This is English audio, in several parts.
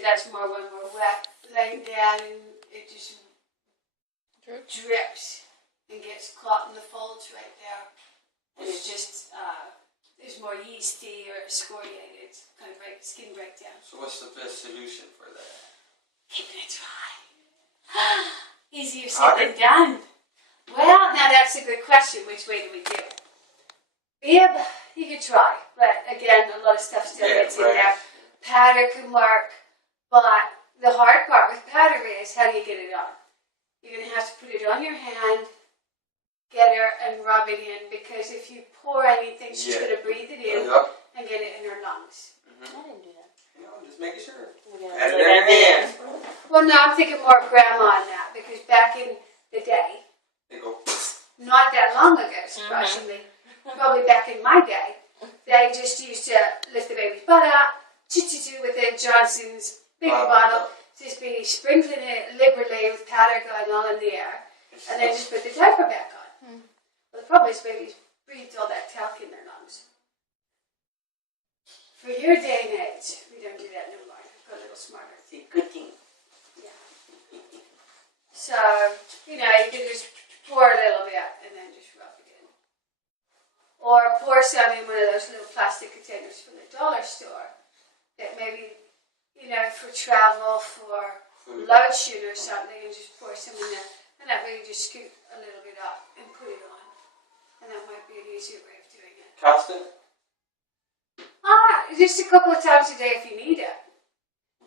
That's more when we're wet, laying down, and it just drips and gets caught in the folds right there. And it's just, there's more yeasty or excoriated kind of skin breakdown. So what's the best solution for that? Keeping it dry. Easier said than done. Well, now that's a good question. Which way do we do it? Bib, you could try, but again, a lot of stuff still gets in there. Powder can work, but the hard part with powder is how do you get it on? You're going to have to put it on your hand, get her, and rub it in, because if you pour anything, she's going to breathe it in and get it in her lungs. I didn't do that. You know, just making sure. Had it in your hand. Well, no, I'm thinking more of Grandma on that, because back in the day, They go. not that long ago, surprisingly, probably back in my day, they just used to lift the baby's butt up, with a Johnson's big bottle, just be sprinkling it liberally with powder going all in the air, and then just put the diaper back on. Well, the problem is babies breathed all that talc in their lungs. For your day and age, we don't do that no more. Go a little smarter. It's a good thing. Yeah. So, you can just pour a little bit and then just rub it in. Or pour some in one of those little plastic containers from the dollar store that maybe, for travel, for lotion or something, and just pour some in there. And that way you just scoop a little bit up and put it on. And that might be an easier way of doing it. Constant? Just a couple of times a day if you need it.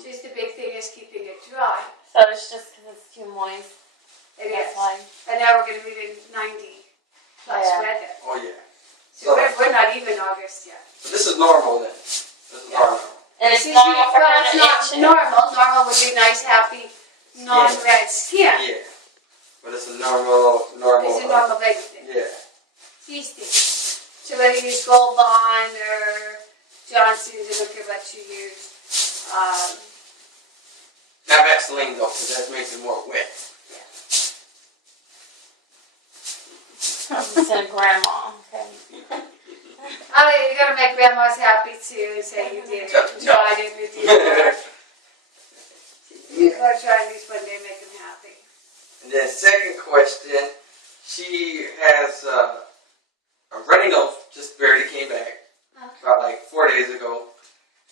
Just the big thing is keeping it dry. So it's just because it's too moist. It is. Why. And now we're going to be in 90 plus weather. Oh, yeah. So we're not even August yet. So this is normal then? This is normal. And it's normal for her to it's not normal. Normal would be nice, happy, non-red skin. Yeah. But it's a normal. It's a normal baby thing. Yeah. Yeasty. So whether you use Gold Bond or Johnson's, I don't care what you use. Not Vaseline though, because that makes it more wet. Said grandma. Okay. You got to make grandmas happy too and say you did it, tried it, you did it. You got to try at least one day and make them happy. And then second question, she has a runny nose, just barely came back, about like 4 days ago.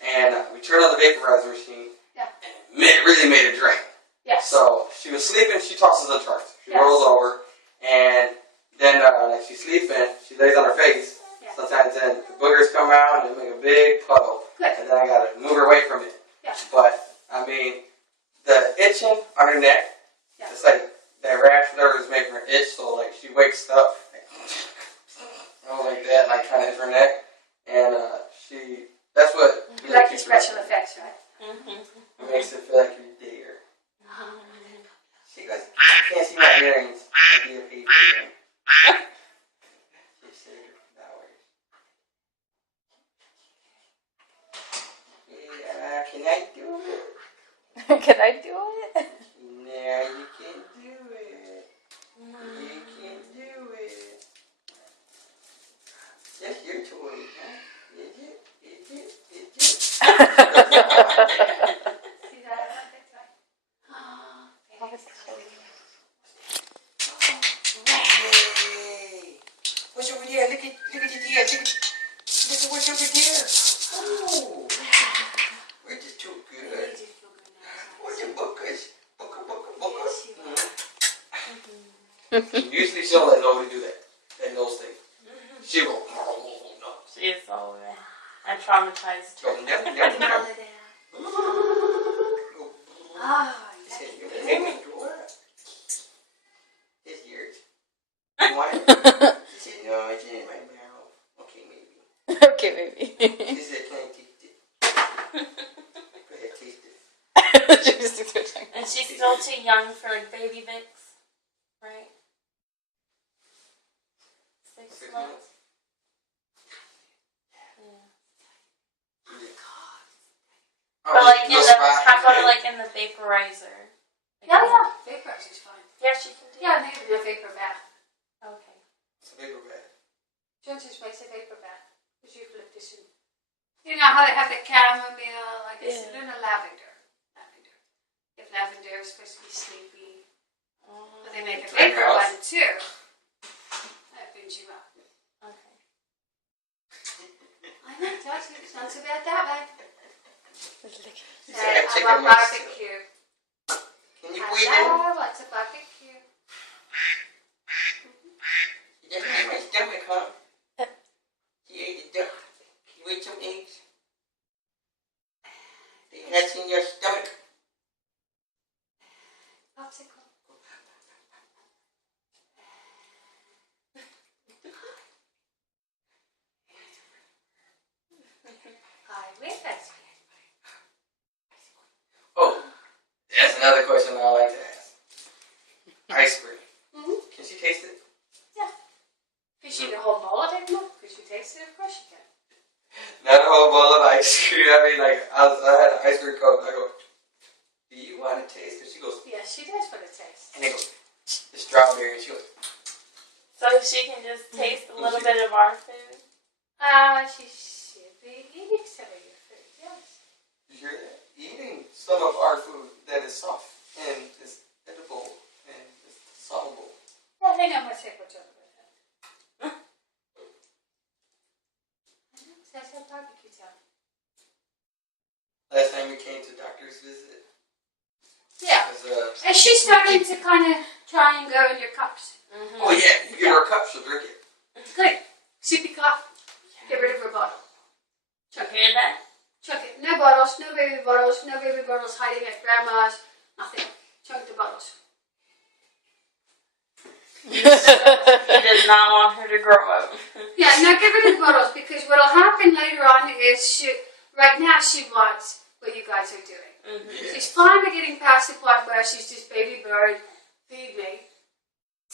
And we turned on the vaporizer machine, and it really made it drain. Yes. So she was sleeping, she tosses and turns. She rolls over, and then like she's sleeping, she lays on her face. Sometimes then the boogers come out and they make a big puddle. Good. And then I gotta move her away from it. Yeah. But, I mean, the itching on her neck, it's like that rash, whatever is making her itch, so like she wakes up, like that, like trying to hit her neck. And that's what... You like your special effects, right? It makes it feel like you're there. She goes, I can't see my earrings. I'll be a paper earring. She said her flowers. Yeah, can I do it? Can I do it? No, you can't do it. You can't do it. That's your toy, huh? Is it? Is it? Is it? See that? That's right. Yay! What's over there? Look at your deer. Look at what's over there. Oh, we're just too good. What's your bookers? Booker. Usually she'll let nobody do that. That nose thing. She will. She is so I'm traumatized too. It's yours. You want it? She said, no, it's in my mouth. Okay, maybe. Okay, baby. She said, can I taste it? Go ahead, taste it. And she's still too young for like baby Vicks, right? 6 months. But like in the, how about like in the vaporizer? Yeah. Vaporizer's fine. Yeah, she can do. Yeah, and they have a vapor bath. Okay. It's a vapor bath. Johnson's makes a vapor bath. There's eucalyptus and you know how they have the chamomile, like it's in a lavender. supposed to be sleepy. But they Okay. make a Turn bigger her off. one too. That brings you up. I know, told you, it's not so bad that way. She Say, said, I "Chicken want wings." barbecue. Can you breathe in? Hello, what's a barbecue? You just made my stomach, huh? You ate the duck. You ate some eggs. They hatch in your stomach. Popsicle. I wish that's Oh, that's another question I like to ask. Ice cream. Mm-hmm. Can she taste it? Yeah. Could you eat a whole bowl of it? No. Could you taste it? Of course you can. Not a whole bowl of ice cream. I mean, like, I had an ice cream cone. I go, do you want to taste it? She goes, Yes, she does what it tastes. and they go, the strawberry. And she goes, So she can just taste a little bit of our food. She should be eating some of your food, yes. you hear that? Eating some of our food that is soft and is edible and is soluble. Well, hang on one sec, we'll talk about that. That's our barbecue time. Last time we came to doctor's visit, Yeah. was, And she's starting to kind of try and go in your cups. Mm-hmm. oh yeah, you give her a cup, she'll drink it. Good. Sippy cup. Get rid of her bottle. You hear that? Chuck it. No bottles, no baby bottles, no baby bottles hiding at grandma's. Nothing. Chunk the bottles. He does not want her to grow up. Yeah, now get rid of the bottles because what'll happen later on is right now she wants what you guys are doing. Mm-hmm. Yeah. She's finally getting past the point where she's just baby bird, feed me,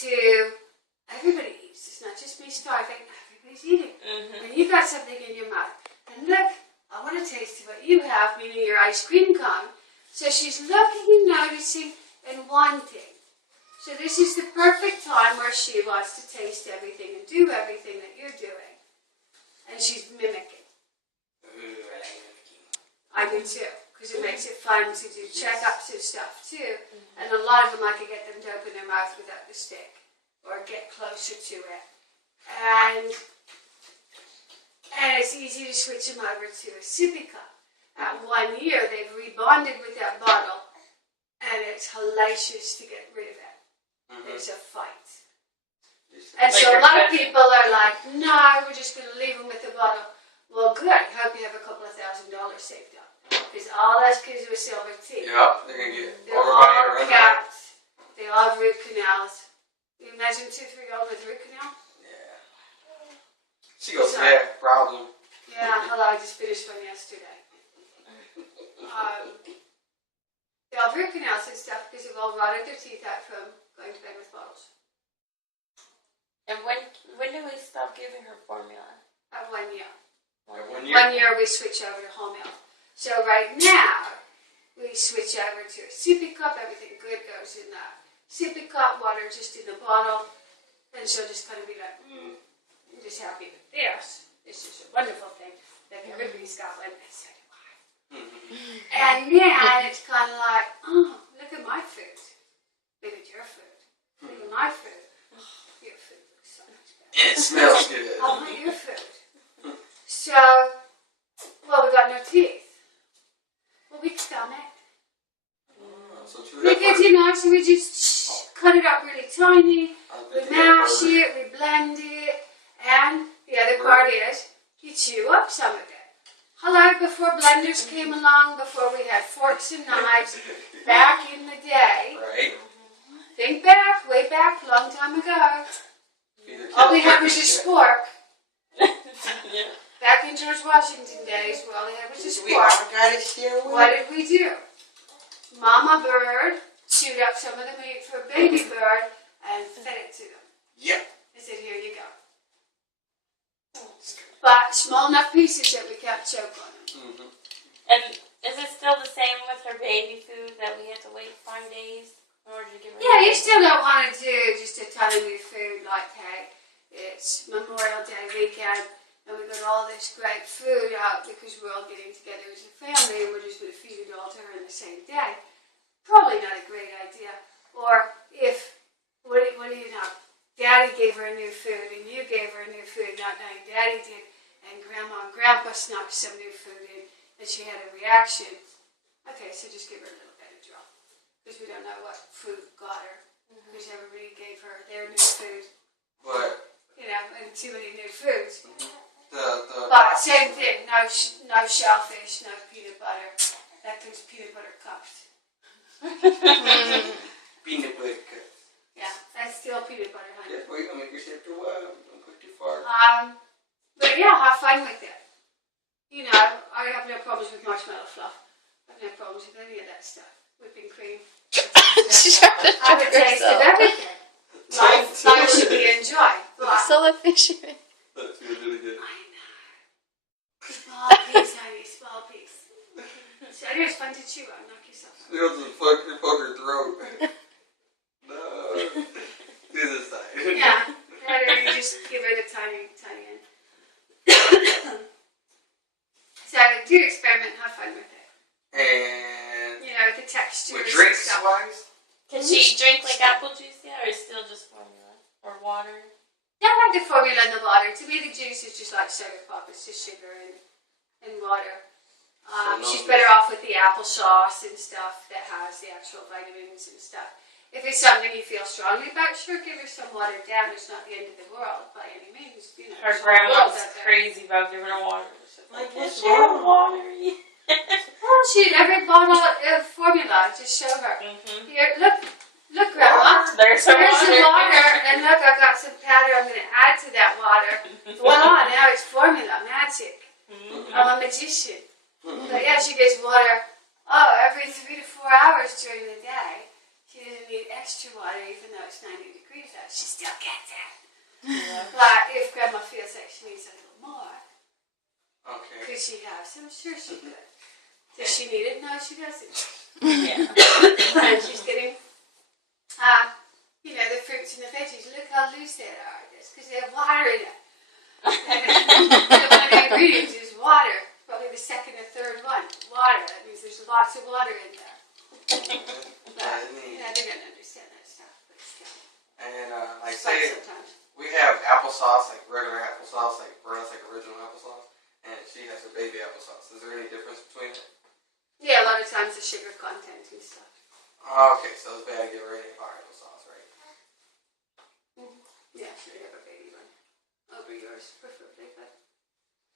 to everybody eats. It's not just me starving, everybody's eating. Mm-hmm. And you got something in your mouth. And look, I want to taste what you have, meaning your ice cream cone. So she's looking and noticing and wanting. So this is the perfect time where she wants to taste everything and do everything that you're doing. And she's mimicking. I do too, because it makes it fun to do checkups and stuff too. And a lot of them I can get them to open their mouth without the stick or get closer to it. And it's easy to switch them over to a sippy cup. At 1 year, they've rebonded with that bottle, and it's hellacious to get rid of it. Mm-hmm. It's a fight. And Like so a your lot of cousin. people are like, no, we're just going to leave them with the bottle. Well, good. Hope you have a couple of $1,000 saved up. Because all those kids with silver teeth, Yep, they're gonna get they're overbite or all run out. capped. They all have root canals. Can you imagine 2, 3-year-old with root canal? Yeah. She goes, Sorry. yeah, problem. Yeah, hello, I just finished one yesterday. They all have root canals and stuff because they've all rotted their teeth out from going to bed with bottles. And when do we stop giving her formula? At 1 year. At 1 year? 1 year we switch over to whole milk. So right now, we switch over to a sippy cup. Everything good goes in that sippy cup, water just in the bottle. And she'll just kind of be like, I'm just happy with this. This is a wonderful thing. Like everybody's got one, and so do I. And then it's kind of like, oh, look at my food. Look at your food. Look at my food. Oh, your food looks so much better. And it smells good. I want your food. So, well, we got no teeth. Well, we stomach. So chew We that get, part. you know, so we just cut it up really tiny. I'll We bet you got mash burger. it, we blend it, and the other part is you chew up some of it. Hello, before blenders came along, before we had forks and knives, back in the day. Right? Think back, way back, long time ago. Feed the All we kids had was breakfast, a yeah. spork. Yeah. Back in George Washington days, all they had was a We all spork. gotta share with What did we do? Mama bird chewed up some of the meat for baby bird and fed it to them. Yep. I said, here you go. But small enough pieces that we can't choke on them. Mm-hmm. And is it still the same with her baby food that we have to wait 5 days in order to get rid Yeah, of you it? still don't want to do just a ton of new food like, hey, it's Memorial Day weekend and we got all this great food out because we're all getting together as a family and we're just going to feed it all to her in the same day. probably not a great idea. Or if, what do you know, Daddy gave her new food and you gave her new food, not knowing Daddy did, and Grandma and Grandpa snuck some new food in and she had a reaction. Okay, so just give her a little Benadryl. Because we don't know what food got her. Because everybody gave her their new food. But You know, and too many new foods. the But same thing, no shellfish, no peanut butter. That gives peanut butter cups. peanut butter cup. Yeah, that's still peanut butter, honey. Yeah, well, you're gonna make yourself too wild. Don't put too far. But yeah, have fun with it. You know, I have no problems with marshmallow fluff. I have no problems with any of that stuff. Whipping cream. She's trying to I have a choke taste of herself. everything. Life should be enjoyed. Still a fishy. That feels really good. I know. Small piece, honey, small piece. So it is fun to chew on. Knock yourself out. Feels the fuck her throat. No. To the side. Yeah. Or you just give it a tiny end. So do experiment, have fun with it. And You know, with the textures with and drinks stuff. wise, Can she drink like apple juice yet, or is still just formula or water? Don't like the formula in the water. To me, the juice is just like sugar pop. It's just sugar and water. She's better off with the applesauce and stuff that has the actual vitamins and stuff. If it's something you feel strongly about, sure, give her some watered down. It's not the end of the world by any means. You know, Her there's a whole world grandma's out there. crazy about giving her water. She's like, What's she have wrong? water. Well, every bottle of formula, just show her. Mm-hmm. Here, look, Grandma. There's some Here's water. some water, and look, I've got some powder I'm going to add to that water. Voila, now it's formula, magic. Mm-hmm. I'm a magician. But yeah, she gets water, every 3 to 4 hours during the day. She doesn't need extra water, even though it's 90 degrees out. She still gets it. Yeah. But if Grandma feels like she needs a little more, okay. could she have some? Sure she could. Does she need it? No, she doesn't. Yeah. And she's getting, the fruits and the veggies. Look how loose they are. That's because they have water in it. And one of the ingredients is water. Probably the second or third one. Water. That means there's lots of water in there. But, they don't understand that stuff. But still. And like It's fun say sometimes. we have applesauce, like regular applesauce, like Berna's like original applesauce, and she has her baby applesauce. Is there any difference between it? Yeah, a lot of times the sugar content and stuff. Okay, so it's bad to give her any of our applesauce, right? Yeah, sure, you have a baby one. Over yours, preferably, but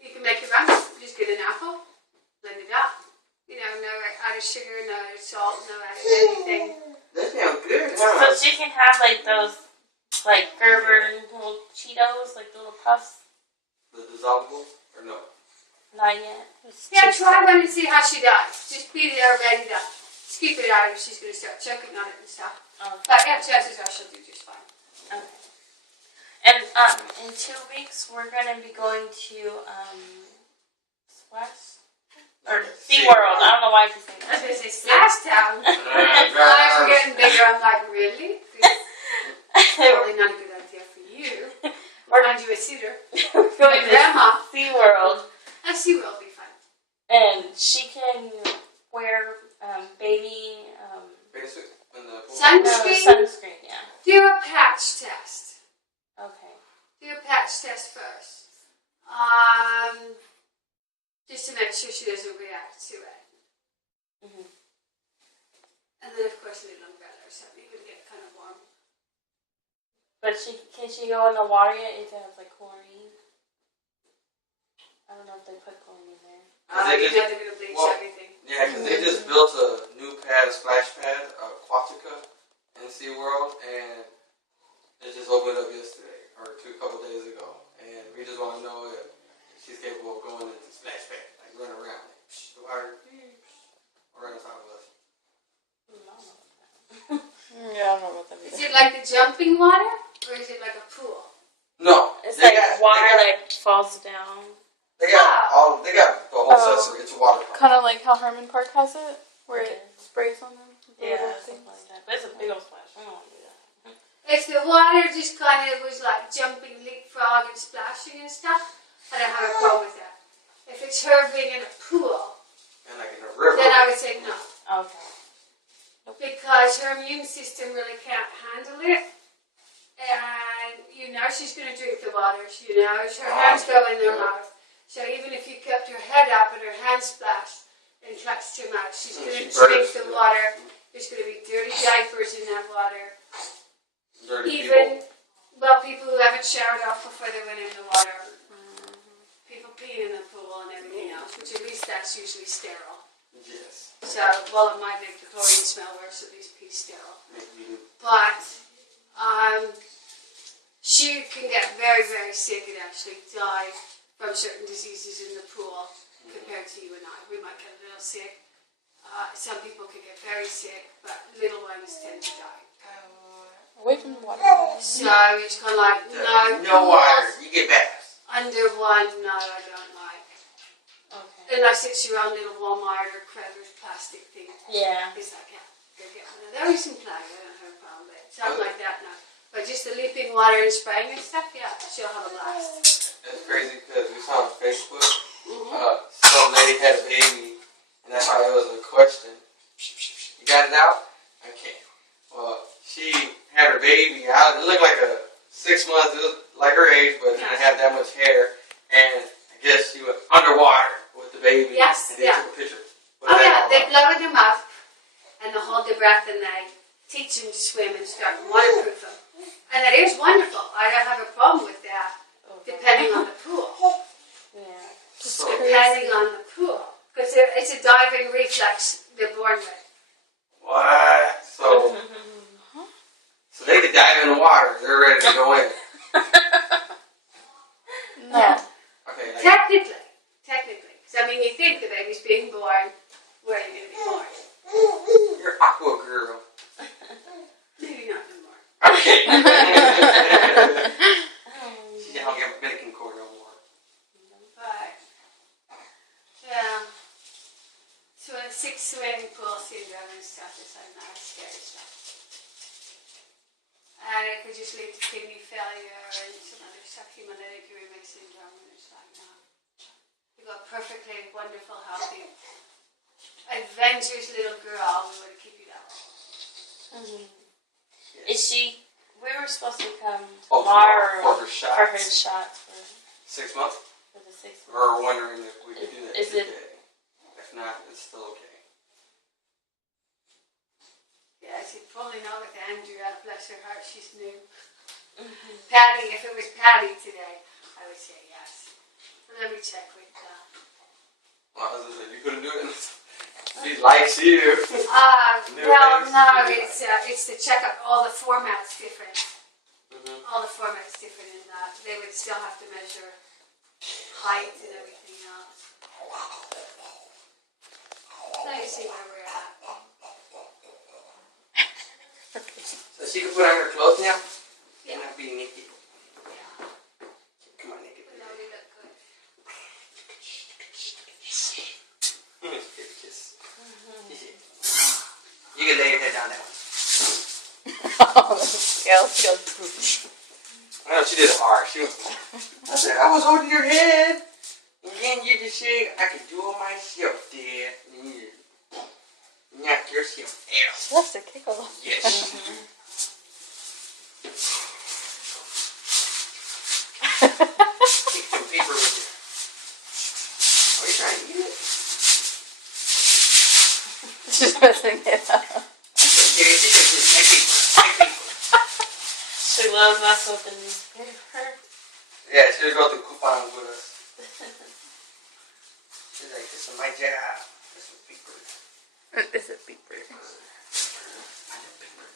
you can make your own. Just get an apple, blend it up. No added sugar, no added salt, no added anything. That sounds good, So she can have like those, like Gerber little Cheetos, like the little puffs. The dissolvables or no? Not yet. Yeah, try one and see how she does. Just be there ready to scoop it out if she's going to start choking on it and stuff. Okay. But yeah, chances are she'll do just fine. Okay. And in 2 weeks we're gonna be going to Splash or SeaWorld. I don't know why I keep saying I was that. going to say Splash Town. Eyes are getting bigger. I'm like, really? Probably not a good idea for you. We'll find you a suitor. We're going to Grandma. SeaWorld. A SeaWorld will be fun. And she can wear baby Baby suit in the pool? Sunscreen? sunscreen, yeah. Do a patch test. Okay. Do a patch test first. Just to make sure she doesn't react to it. Mm-hmm. And then, of course, a little umbrella or something. You can get kind of warm. But can she go in the water yet if it has like chlorine? I don't know if they put chlorine in there. They They're going to bleach everything. Yeah, because they just built a new pad, a splash pad, Aquatica, in SeaWorld, and it just opened up yesterday, or a couple days ago. And we just want to know if she's capable of going into the splash pad, like running around, like, psh, the water, or right on top of us. Yeah, I don't know about that Is either. it like the jumping water? Or is it like a pool? No, It's they like got- water they got- that falls down. They got they got the whole Oh. accessory. It's a water park. Kind of like how Herman Park has it, where it Okay. sprays on them. the Yeah, little something things. like that. But it's a big old splash. I don't want to do that. If the water just kind of was like jumping, leapfrog, and splashing and stuff, I don't have a problem with that. If it's her being in a pool, And like in a river. then I would say no. Okay. because her immune system really can't handle it. And you know she's going to drink the water. You know, her hands go in their mouth. So even if you kept her head up and her hands splashed and touched her mouth, she's going to drink the water. There's going to be dirty diapers in that water. Dirty Even, well, people who haven't showered off before they went in the water. People peeing in the pool and everything else, which at least that's usually sterile. Yes. So, well, it might make the chlorine smell worse, at least pee's sterile. But, she can get very, very sick and actually die from certain diseases in the pool compared to you and I. We might get a little sick. Some people can get very sick, but little ones tend to die. Away from the water. So it's kind of like, no water, you get baths. Under one, no, I don't like. Okay. Unless it's your own little Walmart or Kroger's plastic thing. Yeah. It's like, yeah, go get one of those and play. I don't have a problem with it. Something like that, no. But just the leaping water and spraying and stuff, yeah, she'll have a blast. It's crazy because we saw on Facebook, some lady had a baby, and I thought it was a question. You got it out? Okay. Well, she had her baby out. It looked like a 6 months, it looked like her age, but it didn't have that much hair. And I guess she was underwater with the baby. Yes, and they took a picture. Oh yeah, they blow in their mouth and they hold their breath and they teach them to swim and start to waterproof them. And that is wonderful. I don't have a problem with that, depending on the pool. Yeah. So, Depending on the pool. Because it's a diving reflex they're born with. what? So they could dive in the water. They're ready to go in. No. Okay. Like, Technically. Because I mean, you think the baby's being born, where are you going to be born? you're aqua girl. Maybe not no more. Okay. She don't get Dominican cord no more. But, yeah. So a 6 swimming pool syndrome and stuff is like not scary stuff. And it could just lead to kidney failure and some other stuff, hemolytic uremic syndrome, and it's like, no. You've got perfectly wonderful, healthy, adventurous little girl. We want to keep you that way. Is she? We were supposed to come Oh, tomorrow for her shots. for 6 months? the 6 months. We're wondering if we could do that Is it- today. If not, it's still okay. Yeah, she'd probably not with Andrea, bless her heart, she's new. Patty, if it was Patty today, I would say yes. But let me check with Well, I was gonna say, you couldn't do it. She likes you. well, no, it's to check out all the formats different. All the formats different in that. They would still have to measure height and everything else. Let me see where we're at. So she can put on her clothes now? Yeah. And not be naked. Yeah, Come on, naked. but no, they look good. Give a kiss. You can lay your head down now. Oh, the scales go through. I know she did it hard. I said, I was holding your head. And then you just say, I can do it myself, dear. And you knock yourself out. She loves to kickle. Yes. Keep some paper with you. Are you trying to eat it? She's messing it up. She loves messing with the newspaper. Yeah, she'll go through coupons with us. She's like, this is my job. This is paper. Is it beeper? I love paper.